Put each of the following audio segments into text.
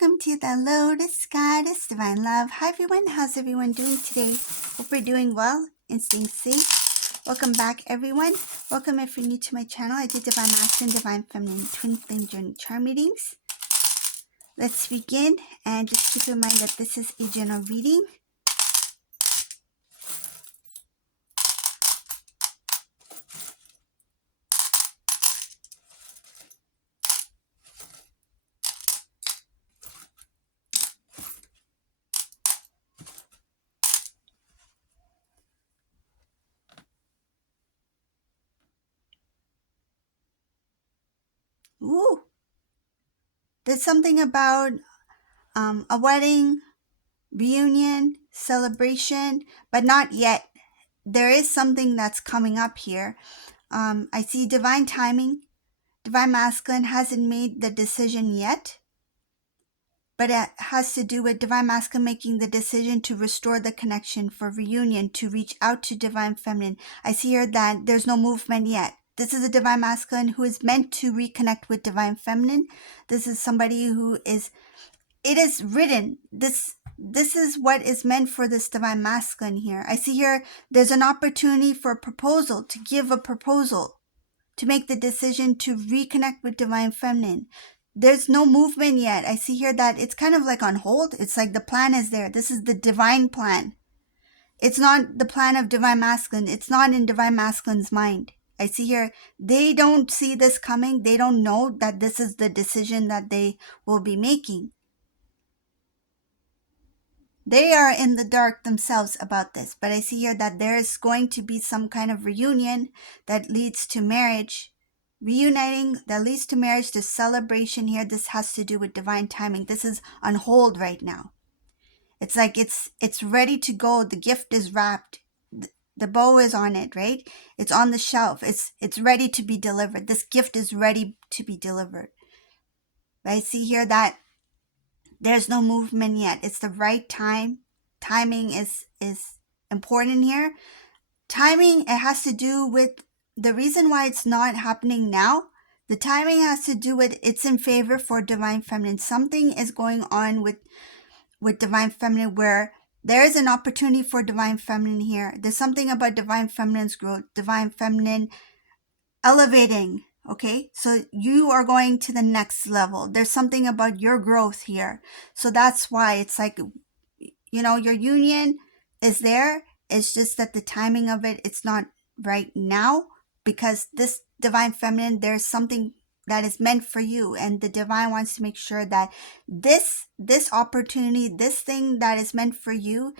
welcome to the Lotus Goddess Divine Love. Hi everyone, how's everyone doing today? Hope we're doing well and staying safe. Welcome back everyone. Welcome if you're new to my channel. I do Divine Masculine, Divine Feminine, Twin Flame Journey Charm readings. Let's begin, and just keep in mind that this is a general reading. Ooh, there's something about a wedding, reunion, celebration, but not yet. There is something that's coming up here. I see divine timing. Divine Masculine hasn't made the decision yet, but it has to do with Divine Masculine making the decision to restore the connection for reunion, to reach out to Divine Feminine. I see here that there's no movement yet. This is a Divine Masculine who is meant to reconnect with Divine Feminine. This is somebody who is, it is written, this is what is meant for this Divine Masculine here. I see here there's an opportunity for a proposal, to give a proposal, to make the decision to reconnect with Divine Feminine. There's no movement yet. I see here that it's kind of like on hold. It's like the plan is there. This is the divine plan. It's not the plan of Divine Masculine. It's not in Divine Masculine's mind. I see here they don't see this coming. They don't know that this is the decision that they will be making. They are in the dark themselves about this, but I see here that there is going to be some kind of reunion that leads to marriage, reuniting that leads to marriage, to celebration here. This has to do with divine timing. This is on hold right now. It's like it's ready to go. The gift is wrapped. The bow is on it, right? It's on the shelf. It's ready to be delivered. This gift is ready to be delivered. But I see here that there's no movement yet. It's the right time. Timing is important here. Timing, it has to do with the reason why it's not happening now. The timing has to do with it's in favor for Divine Feminine. Something is going on with Divine Feminine where there is an opportunity for Divine Feminine here. There's something about Divine Feminine's growth, Divine Feminine elevating. Okay, so you are going to the next level. There's something about your growth here. So that's why it's like, you know, your union is there. It's just that the timing of it, it's not right now, because this Divine Feminine, there's something that is meant for you, and the divine wants to make sure that this opportunity, this thing that is meant for you,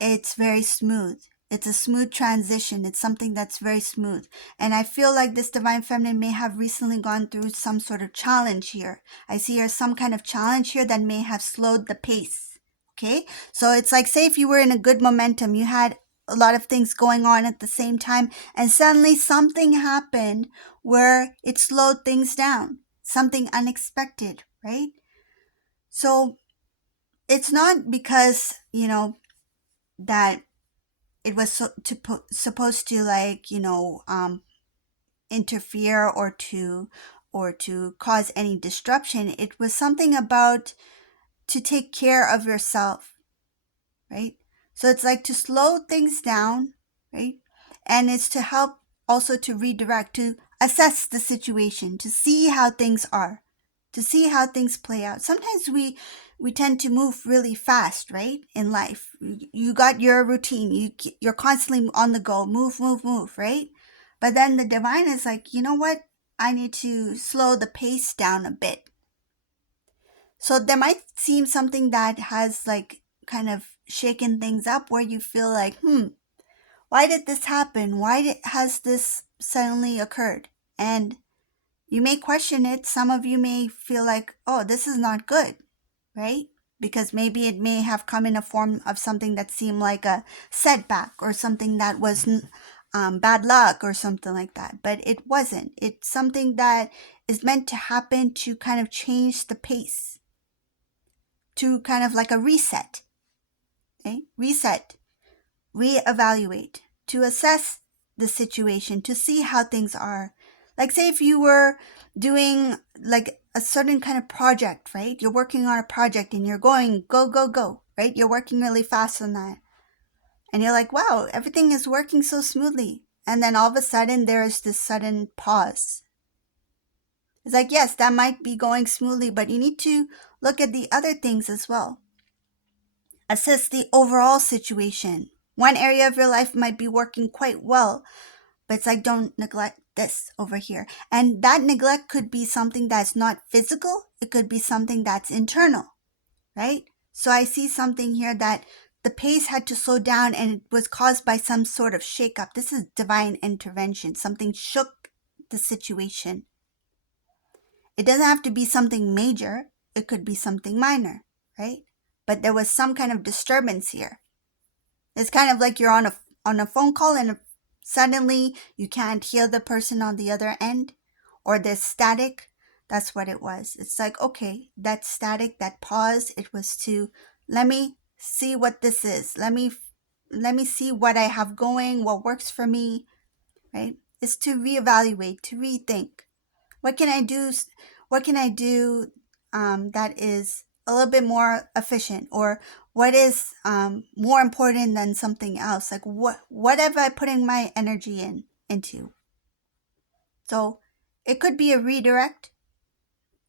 it's very smooth. It's a smooth transition. It's something that's very smooth. And I feel like this Divine Feminine may have recently gone through some sort of challenge here. I see here some kind of challenge here that may have slowed the pace. Okay, so it's like, say if you were in a good momentum, you had a lot of things going on at the same time, and suddenly something happened where it slowed things down. Something unexpected, right? So it's not because, you know, that it was supposed to, like, you know, interfere or to cause any disruption. It was something about to take care of yourself, right? So it's like to slow things down, right? And it's to help also to redirect, to assess the situation, to see how things are, to see how things play out. Sometimes we tend to move really fast, right? In life, you got your routine, you're constantly on the go, move, right? But then the divine is like, you know what? I need to slow the pace down a bit. So there might seem something that has like kind of shaken things up, where you feel like, why did this happen? Why has this suddenly occurred? And you may question it. Some of you may feel like, oh, this is not good, right? Because maybe it may have come in a form of something that seemed like a setback, or something that was bad luck or something like that. But it wasn't. It's something that is meant to happen to kind of change the pace, to kind of like a reset. Okay? Reset, reevaluate, to assess the situation, to see how things are. Like, say if you were doing like a certain kind of project, right? You're working on a project and you're going, go, go, go, right? You're working really fast on that. And you're like, wow, everything is working so smoothly. And then all of a sudden, there's this sudden pause. It's like, yes, that might be going smoothly, but you need to look at the other things as well. Assess the overall situation. One area of your life might be working quite well, but it's like, don't neglect this over here. And that neglect could be something that's not physical, it could be something that's internal, right? So I see something here that the pace had to slow down and it was caused by some sort of shakeup. This is divine intervention. Something shook the situation. It doesn't have to be something major, it could be something minor, right? But there was some kind of disturbance here. It's kind of like you're on a phone call and suddenly you can't hear the person on the other end, or there's static. That's what it was. It's like, okay, that static, that pause, it was to let me see what this is. Let me see what I have going, what works for me, right? It's to reevaluate, to rethink. What can I do? What can I do that is a little bit more efficient, or what is more important than something else? Like what have I putting my energy into? So it could be a redirect,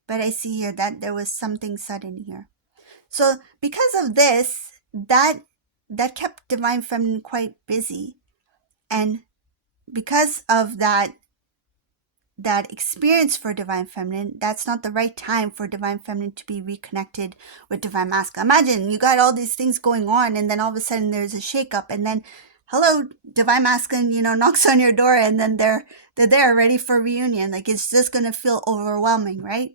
but I see here that there was something sudden here. So because of this, that kept Divine Feminine quite busy, and because of that experience for Divine Feminine, that's not the right time for Divine Feminine to be reconnected with Divine Masculine. Imagine you got all these things going on, and then all of a sudden there's a shakeup, and then hello, Divine Masculine, knocks on your door, and then they're there ready for reunion. Like, it's just gonna feel overwhelming, right?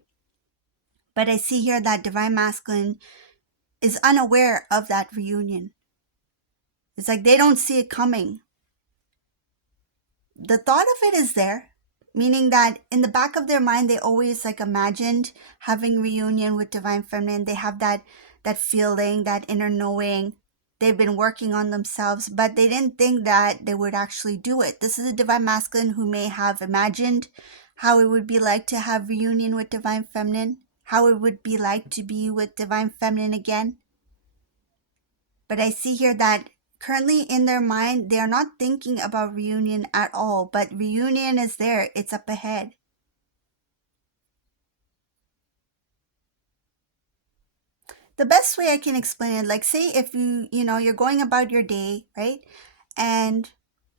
But I see here that Divine Masculine is unaware of that reunion. It's like they don't see it coming. The thought of it is there, meaning that in the back of their mind, they always like imagined having reunion with Divine Feminine. They have that feeling, that inner knowing. They've been working on themselves, but they didn't think that they would actually do it. This is a Divine Masculine who may have imagined how it would be like to have reunion with Divine Feminine, how it would be like to be with Divine Feminine again. But I see here that currently in their mind, they're not thinking about reunion at all, but reunion is there. It's up ahead. The best way I can explain it, like say if you're going about your day, right? And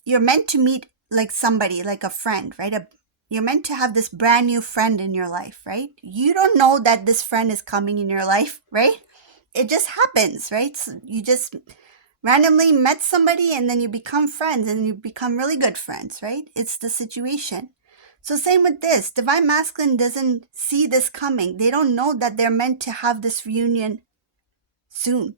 you're meant to meet like somebody, like a friend, right? You're meant to have this brand new friend in your life, right? You don't know that this friend is coming in your life, right? It just happens, right? So you just randomly met somebody and then you become friends and you become really good friends, right? It's the situation. So same with this. Divine Masculine doesn't see this coming. They don't know that they're meant to have this reunion soon,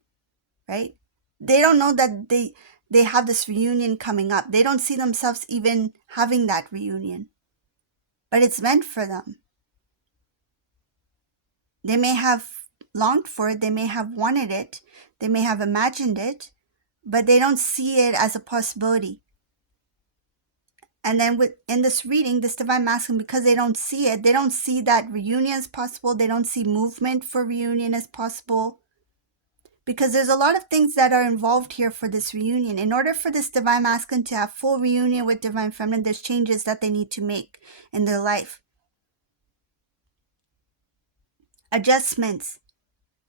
right? They don't know that they have this reunion coming up. They don't see themselves even having that reunion. But it's meant for them. They may have longed for it, they may have wanted it, they may have imagined it, but they don't see it as a possibility. And then in this reading, this Divine Masculine, because they don't see it, they don't see that reunion is possible, they don't see movement for reunion as possible. Because there's a lot of things that are involved here for this reunion. In order for this Divine Masculine to have full reunion with Divine Feminine, there's changes that they need to make in their life. Adjustments.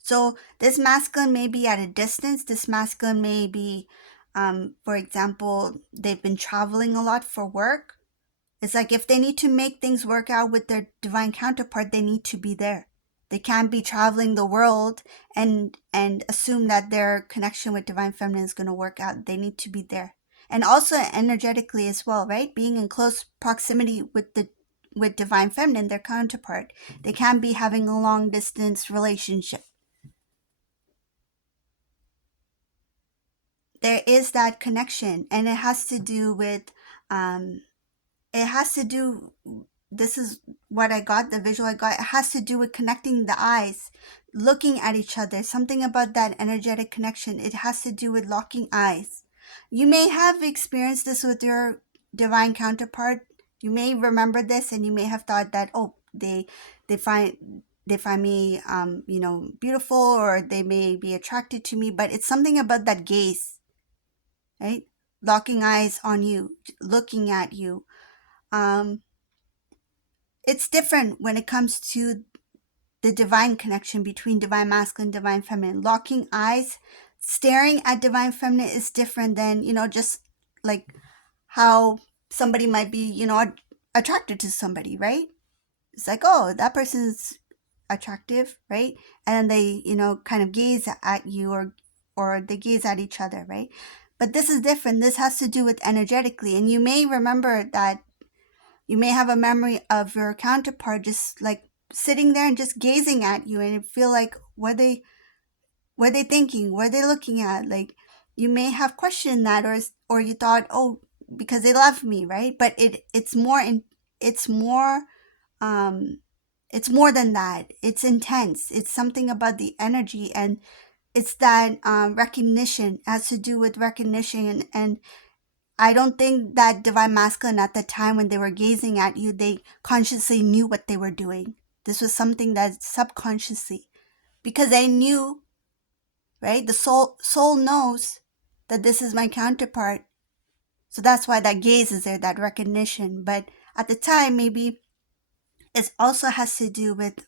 So this masculine may be at a distance. This masculine may be, for example, they've been traveling a lot for work. It's like if they need to make things work out with their divine counterpart, they need to be there. They can't be traveling the world and assume that their connection with Divine Feminine is going to work out. They need to be there. And also energetically as well, right? Being in close proximity with Divine Feminine, their counterpart. They can't be having a long distance relationship. There is that connection, and it has to do with this is what I got, the visual I got. It has to do with connecting the eyes, looking at each other, something about that energetic connection. It has to do with locking eyes. You may have experienced this with your divine counterpart. You may remember this and you may have thought that, oh, they they find me beautiful, or they may be attracted to me, but it's something about that gaze, right? Locking eyes on you, looking at you. It's different when it comes to the divine connection between divine masculine, divine feminine. Locking eyes, staring at divine feminine is different than, just like how somebody might be, attracted to somebody, right? It's like, oh, that person's attractive, right? And then they, kind of gaze at you, or they gaze at each other, right? But this is different. This has to do with energetically. And you may remember that you may have a memory of your counterpart just like sitting there and just gazing at you, and you feel like, what are they thinking? What are they looking at? Like, you may have questioned that, or you thought, oh, because they love me, right? But it's more um it's more than that. It's intense. It's something about the energy, and it's that recognition. It has to do with recognition, and I don't think that divine masculine at the time when they were gazing at you, they consciously knew what they were doing. This was something that subconsciously, because they knew, right? The soul knows that this is my counterpart. So that's why that gaze is there, that recognition. But at the time, maybe it also has to do with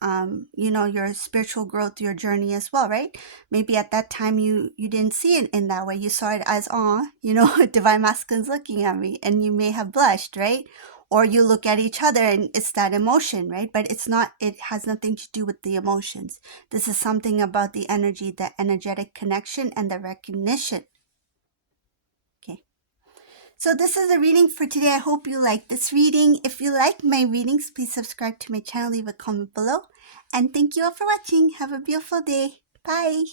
your spiritual growth, your journey as well, right? Maybe at that time you didn't see it in that way. You saw it as, oh, divine masculine's looking at me, and you may have blushed, right? Or you look at each other and it's that emotion, right? But it has nothing to do with the emotions. This is something about the energy, the energetic connection, and the recognition. Okay. So this is the reading for today. I hope you like this reading. If you like my readings, please subscribe to my channel, leave a comment below. And thank you all for watching. Have a beautiful day. Bye.